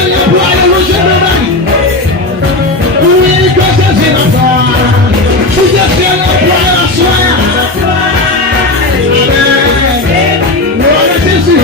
ciel employé, vous je me bats. Oui, que Jésus l'emploie. Qui te ciel employé à soi. Amen. Gloire à Jésus.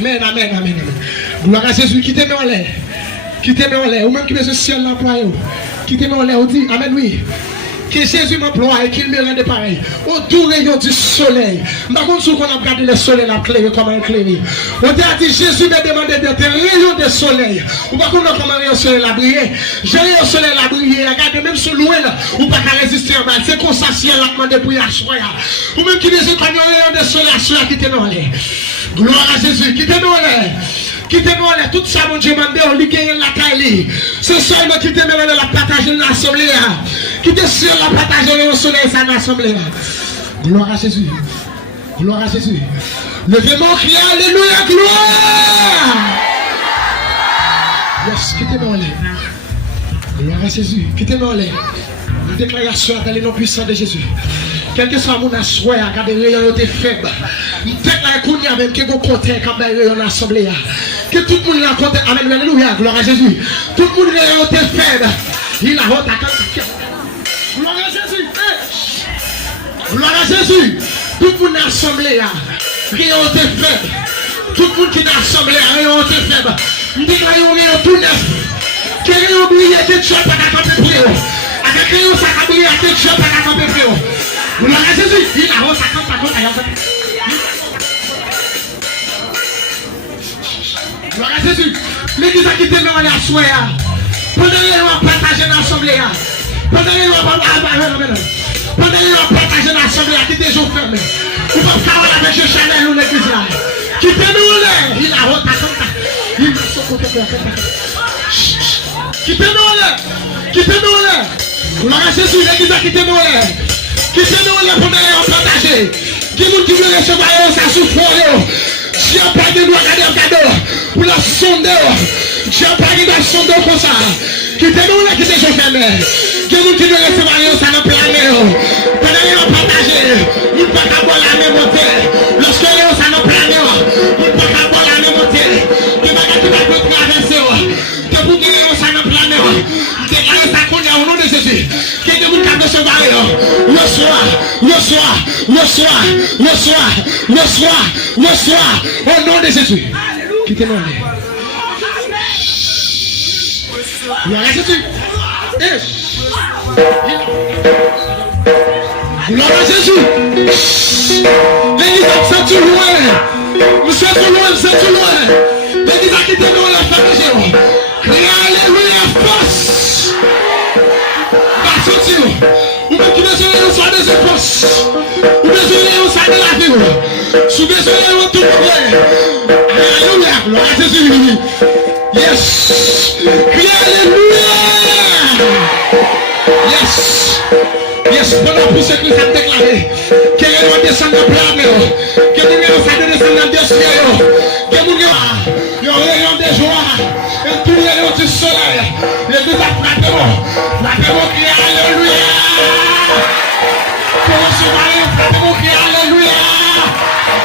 Amen, amen, amen. Gloire à Jésus, qui t'aime en l'air. Qui t'aime en l'air. Ou même qui veut ce ciel l'employé. Qui t'aime en l'air. On dit, amen, oui. Que Jésus m'emploie et qu'il me rende pareil. Autour rayon du soleil. Par contre, si on a regardé le soleil, la clé, comment éclairer. On a dit, Jésus m'a demandé d'être rayon de soleil. Ou par contre, comment rayon soleil la briller. J'ai rayon soleil la briller. Regardez, même sur loin, ou pas qu'à résister en mal. C'est comme ça, si elle a demandé pour y asseoir. Ou même qui veut ce rayon de soleil, asseoir qui t'aime en l'air. Gloire à Jésus. Quittez-nous l'air. Quittez-nous l'air. Tout ça, mon Dieu, m'a dit, on lui gagne la caille. Ce soir, il m'a quitté, mais la partager l'assemblée. Quittez sur la partager le soleil, ça l'assemblée. Gloire à Jésus. Gloire à Jésus. Levez-moi, criez Alléluia, gloire. Yes, quittez-nous l'air. Gloire à Jésus. Quittez-nous l'air. Une déclaration dans les noms puissants de Jésus. Quel que soit mon assoir, quand les rayons étaient faibles, je déclare qu'il y a même que vous comptez quand les rayons assemblés. Que tout le monde raconte, amen, alléluia, gloire à Jésus. Tout le monde rayon était faible. Il a honte à quelqu'un. Gloire à Jésus. Gloire à Jésus. Tout le monde assemblé. Rayon était faible. Tout le monde qui est assemblé, rayon était faible. Je déclare qu'il y a tout neuf. Que rayon brille, que tu n'as pas qu'à camper pour eux. Avec rayon ça a brillé, que tu n'as pas qu'à camper pour eux. Gloire à Jésus. Il a honte à quelqu'un. Gloire à Jésus. L'église a quitté mais on est à souhait. Pendant que l'on partage l'assemblée. Pendant que l'on partage l'assemblée, qui est déjà fermé. Vous pouvez faire avec le Chanel ou l'église là. Quittez-nous là. Il a honte à quelqu'un. Il a son côté pour quelqu'un. Quittez-nous là. Quittez-nous là. Gloire à Jésus. L'église a quitté nous là. Quittez-nous là pendant que l'on partage. Qui veut recevoir ça souffre. Si on pas de doigt à cadeau pour la sonder, si on pas de sonder comme ça, quittez-nous là qui se fermé. Que nous qui nous recevoir ça dans planer. Pendant que nous partager, nous ne pouvons pas boire la même montée. Lorsque nous ça dans planer, nous ne pouvons pas boire la même montée. Que nous va traverser. Que vous qui nous ça dans planer, déclarez ça qu'on a au nom de Jésus. Que nous qui nous recevoir le soir, au nom de Jésus. Quittez-moi. Gloire à Jésus. Gloire à Jésus. L'église a tout loin. Vous êtes tout loin, vous êtes tout loin. L'église a quitté nous la famille. Criez Alléluia, force. Va sortir. Ou même qui besoin de soit des forces. Ou besoin de soit de la vie. Si besoin de tout le Alléluia, gloire à Jésus. Yes. Criez Alléluia. Yes. Yes, pendant pour ce que ça déclaré, que nous descendons dans la mer, que nous descendons dans le ciel, que nous ayons rayon de joie, et tout le rayon du soleil, et nous frappons, criez Alléluia. Pour recevoir, frappons, criez Alléluia.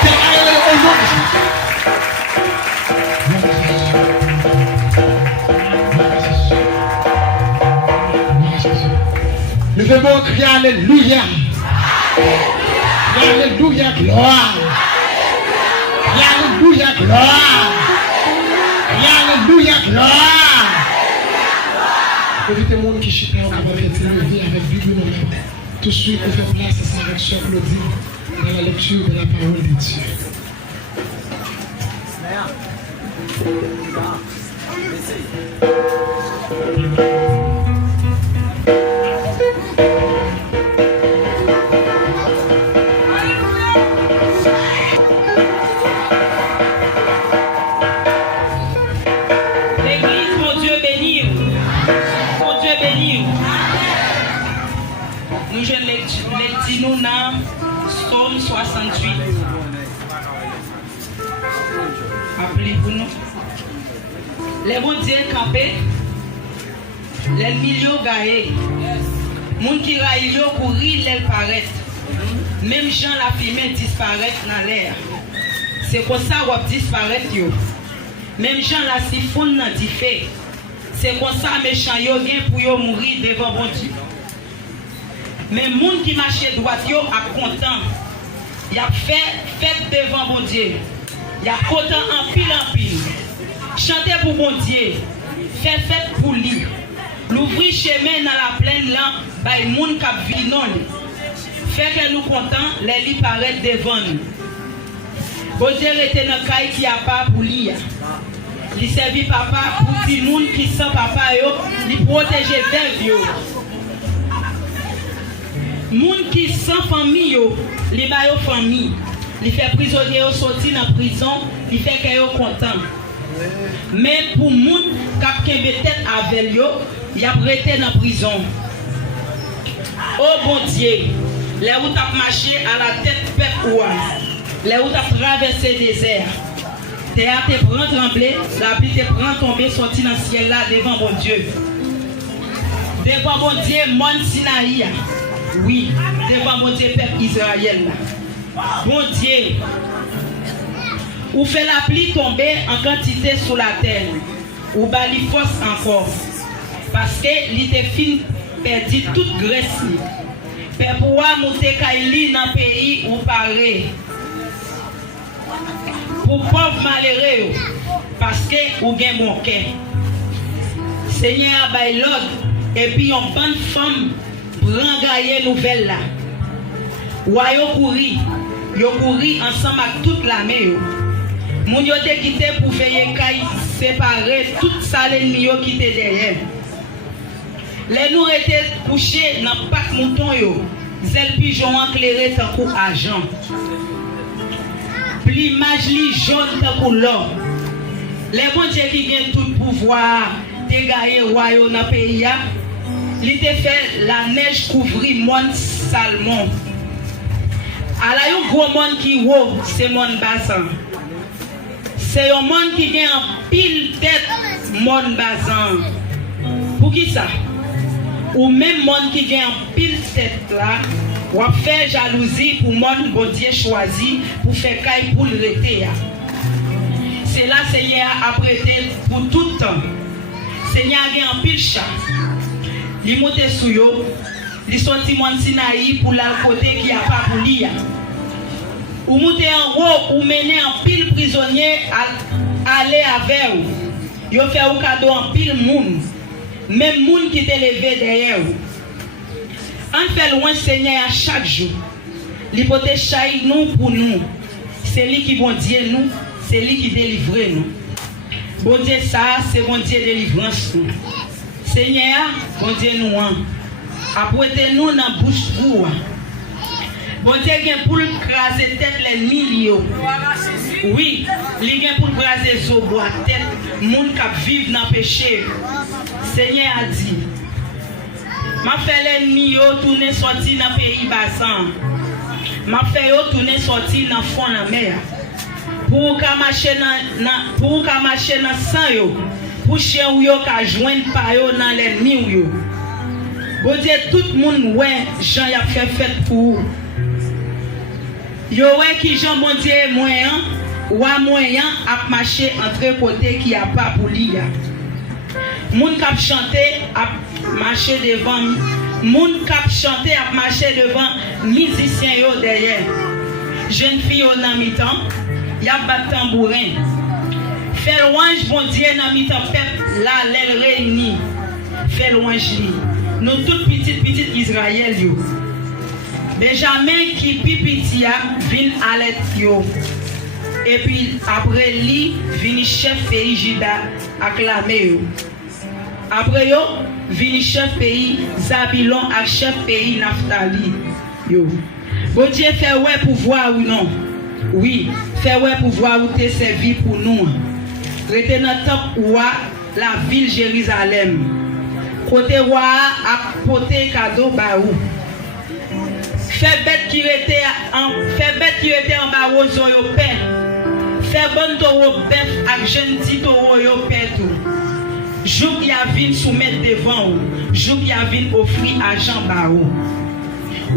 Déclarez au nom de Jésus. Levez-moi, criez Alléluia. Alléluia, gloire. Alléluia, gloire. Alléluia, gloire. Évitez monde qui chita au capable de lever avec Bible nous-mêmes. Tout de suite, on fait place à sa réaction Claudine dans la lecture de la parole de Dieu. Nous dans Psaume 68. Appelez-vous nous. Les bons dieux campés, les millions gaillés, les gens qui raillent courir, les paraît. Même gens la fumée disparaît dans l'air. C'est comme ça qu'on disparaît. Même gens la siphonne dans le feu. C'est comme ça méchant yo vient pour mourir devant bon Dieu. Mais les gens qui marchent droit, ils sont contents. Ils ont fait devant mon Dieu. Ils sont contents en pile. Chantez pour mon Dieu. Faites pour lui. L'ouvrir chemin dans la plaine là, les gens qui vivent non. Fait que nous contents, les lits paraissent devant nous. Bon Dieu était dans le caille qui a pas pour lui. Il servit papa pour les gens qui sont papa, il protège des vieux. Les gens qui sont famille, les bails famille, il fait prisonnier sorti dans la prison, il fait qu'ils sont contents. Mais pour les gens qui ont tête avec eux, ils ont été dans la prison. Oh bon Dieu, les où tu as marché à la tête peuple, les où tu as traversé le désert, tu as prend trembler, la pluie te prend tomber, sorti dans le ciel là devant mon Dieu. Devant mon Dieu, mon Sinaï. Oui, devant mon Dieu, peuple Israël. Bon Dieu, ou fait la pluie tomber en quantité sur la terre, ou bali force encore. Parce que l'ité fin perdu toute graisse. Père pouvoir monter Kaili dans le pays où parler. Pour pauvres malheureux, parce que vous avez mon cœur. Seigneur, by l'ordre, et puis une bonne femme prend gailler nouvelle là. Ou yo couri ensemble avec toute la main. Moun yo te quitté pour veiller kay séparer toute ça l'ennemi qui était derrière. Les nous étaient couchés dans le pack mouton yo. Zel pigeon éclairé tant coup argent. L'image li jaune tant coup l'or. Les bon Dieu qui gagne tout pouvoir, te gagné royaume dans pays. Il te fait la neige couvrir monde Salmon. À la yon gros monde qui haut, c'est monde bassin. C'est un monde qui gagne en pile tête monde bassin. Pour qui ça? Ou même monde qui gagne en pile tête là, ou fait jalousie pour monde bon Dieu choisi pour faire caille pour le rester. C'est là Seigneur a prêté pour tout le temps. Seigneur a gagne en pile chat. Il monte sous yo, il sorti mon Sinaï pour la côté qui a pas pour lui. Ou monte en haut, ou mener en pile prisonnier à aller avec vous. Yo fait un cadeau en pile moun. Même moun qui t'est levé derrière vous. On fait loin Seigneur à chaque jour. L'hypothèse chaille nous pour nous. C'est lui qui bon Dieu nous, c'est lui qui délivre nous. Bon Dieu ça, c'est bon Dieu délivrance nous. Seigneur, bon Dieu nous, apprêtez-nous dans la bouche pour. Bon Dieu vient pour craser tête l'ennemi. Oui, il vient pour craser son bois tête, moun qui vivent dans le péché. Seigneur a dit, m'a fait l'ennemi tourner sorti dans le pays bassin. M'a fait tourner sorti dans le fond de la mer. Pour qu'à marcher dans le sang yo. Pour chien ou yo ka joindre pa yo dans l'ennemi ou yo. Bon Dieu tout le monde ouais Jean y a fait pour yo ouais qui Jean bon Dieu moyen ou a moyen a marcher entre côté qui a pas pour lui. Moun k'ap chanter a marcher devant moun k'ap chanter a marcher devant musicien yo derrière. Jeune fille au dans mi-temps y a bat tambourin. Fais louange, bon Dieu, dans le peuple, là, les réunis. Fais louange, nous toutes petites Israël, yo. Benjamin qui pipiti vient à l'aide, et puis après lui, vient chef pays Juda acclamé, yo. Après yo, vient chef pays Zabilon à chef pays Naphtali, yo. Bon Dieu, fait ouais pour voir ou non? Oui, fait ouais pour voir où t'es servi pour nous. Rete dans top ouah la ville Jérusalem. Côté ouah a porté cadeau ba ou. Fait bête qui était en bas rozo yo pain. Fait bon toro bœuf ak jeune toro yo pain tout. Jou qui a vinn soumettre devant ou. Jou qui a vinn offrir argent ba ou.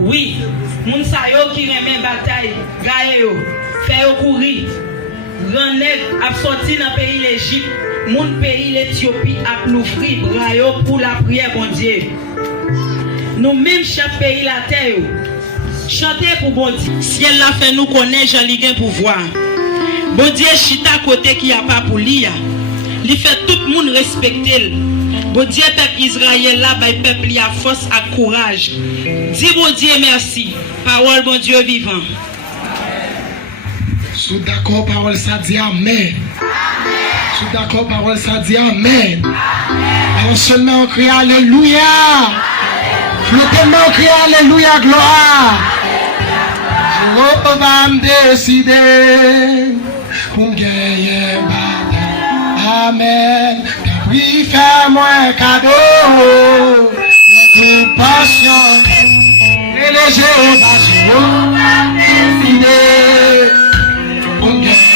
Oui, moun sa yo qui remet bataille, gaye yo, fait yo courir. Grand nègre a sorti dans le pays l'Égypte, mon pays l'Éthiopie a l'ouvrir brayo pour la prière bon Dieu. Nous même chaque pays la terre, chanter pour bon Dieu. Ciel la fait nous connaître Jean Liguin pouvoir. Bon Dieu chita côté qui a pas pour lui. Il fait tout le monde respecter. Bon Dieu peuple Israël là, peuple y a force et courage. Dis bon Dieu merci. Parole bon Dieu vivant. Sous d'accord, parole ça dit Amen. Sous d'accord, parole ça dit Amen. Alors seulement on crie Alléluia. Flottement on crie Alléluia, gloire. Jéhovah me décider pour gagner bataille. Amen. T'as pris faire moi un cadeau. Toute passion. Et le Jéhovah me décider pour gagner.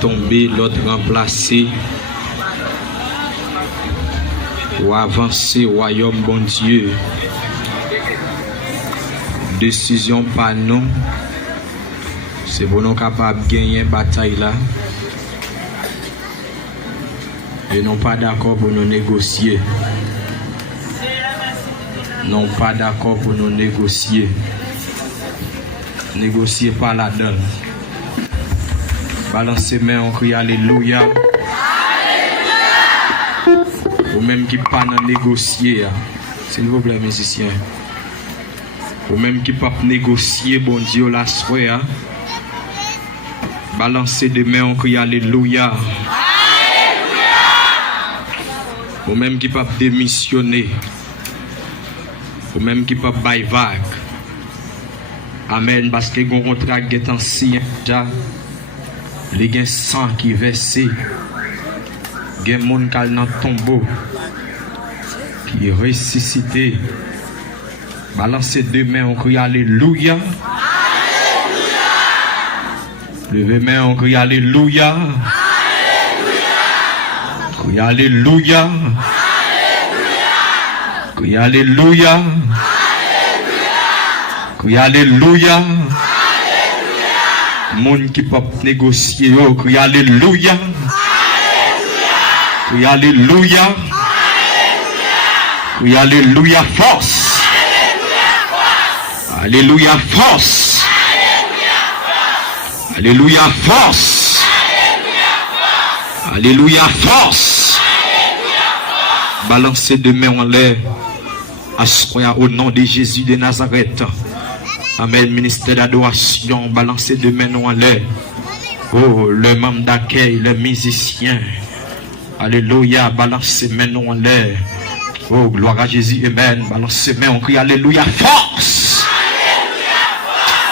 tomber, l'autre remplacé. Pour avancer, royaume bon Dieu. Décision pas non. C'est pour nous capables de gagner une bataille là. Et non pas d'accord pour nous négocier. Non pas d'accord pour nous négocier. Négocier pas la donne. Balancez main, on crie Alléluia. Ou même qui pas dans négocier. S'il vous plaît, musiciens. Ou même qui pas négocier, bon Dieu, la soirée. Balancez des mains, on crie Alléluia. Ou même qui pas démissionner. Ou même qui pas bailler vague. Amen. Parce que le contrat est ancien déjà. Les gens sang qui versé. Il y a des gens qui sont dans le tombeau. Qui est ressuscité. Balancez deux mains, on crie Alléluia. Levez main, on crie Alléluia. Crie Alléluia. Crie Alléluia. Crie Alléluia. Moun qui peut négocier, crie Alléluia. Crie Alléluia. Crie Alléluia, force. Alléluia, force. Alléluia, force. Alléluia, force. Balancez deux mains en l'air. Assoyez au nom de Jésus de Nazareth. Amen. Ministère d'adoration. Balancez deux mains en l'air. Oh, le membre d'accueil, le musicien. Alléluia. Balancez deux mains en l'air. Oh, gloire à Jésus. Amen. Balancez deux mains. On crie Alléluia, force.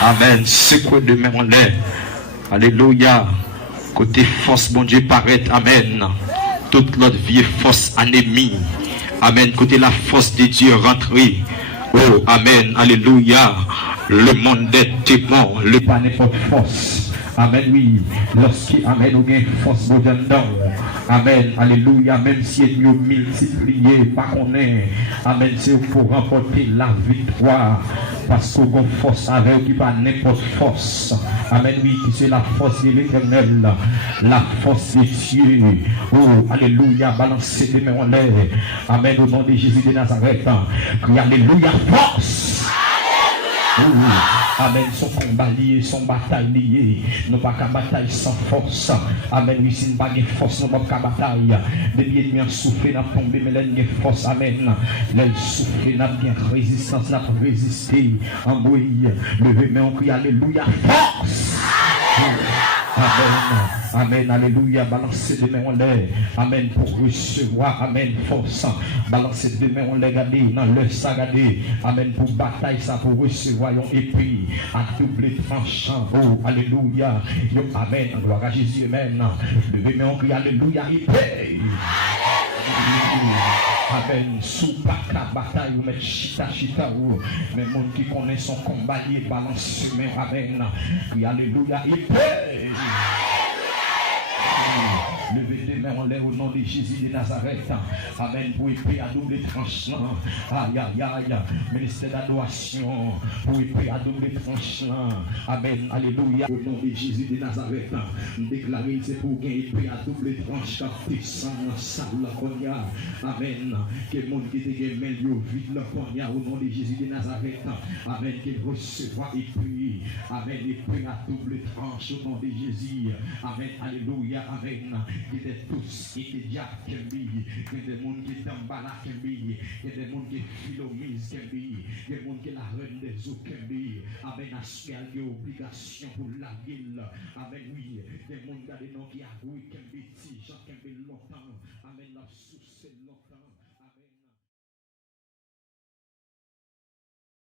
Amen. Secouez deux mains en l'air. Alléluia. Côté force, bon Dieu, paraît. Amen. Toute notre vie est force anémie. Amen. Côté la force de Dieu rentrée. Oh, amen. Alléluia. Le monde des témoins. Le pas n'importe force. Amen, oui. Lorsqu'il amen, ou bien force de dedans. Amen, alléluia. Même si il y a multiplié, pas qu'on est. Amen, c'est pour remporter la victoire. Parce qu'on a force avec qui pas n'importe force. Amen, oui, qui c'est la force de l'éternel. La force de Dieu. Oh, alléluia. Balancez les mains en l'air. Amen, au nom de Jésus de Nazareth. Crie alléluia, force. Amen, son combat lié, son bataille liée. Nous pas qu'à bataille sans force. Amen, oui, si nous pas de force, nous pas qu'à bataille. Depuis que nous soufflé, nous tombé, mais là, nous avons force. Amen. Là, soufflé, nous avons résistance, nous avons résisté. En bruit, levez, mais on crie alléluia, force. Amen. Amen. Alléluia. Balancez deux mains en l'air. Amen. Pour recevoir. Amen. Force. Balancez deux mains en l'air. Regardez. Dans le sagadé. Amen. Pour bataille ça. Pour recevoir. Et puis. À double tranchant. Oh. Alléluia. Yo, amen. Gloire à Jésus. Amen. Levez mains en crie. Alléluia. Amen. Sous la bataille, ou met chita ou. Mais mon qui connaît son combat, il balance main. Amen. Oui, alléluia. Levez les mains en l'air au nom de Jésus de Nazareth. Amen. Pour épée à double tranchant. Aïe, aïe, aïe. Ministère d'adoration. Pour épée à double tranchant. Amen. Alléluia. Au nom de Jésus de Nazareth. Déclarer c'est pour gagner épée à double tranchant. Puissant dans sa konya. Amen. Que le monde qui te gagne vide le konya au nom de Jésus de Nazareth. Amen. Qu'il recevra épée. Amen. Épée à double tranche au nom de Jésus. Amen. Alléluia. Amen. Il y a tous qui étaient déjà Kembi, il y a des gens qui étaient en bas Kembi, il y a des gens qui Philomise Kembi, il y a des gens qui la reine des eaux Kembi. Amen. Assurer l'obligation pour la ville. Amen. Oui, il y a des gens qui a oui Kembi, Jean Kembi longtemps. Amen. La sous longtemps.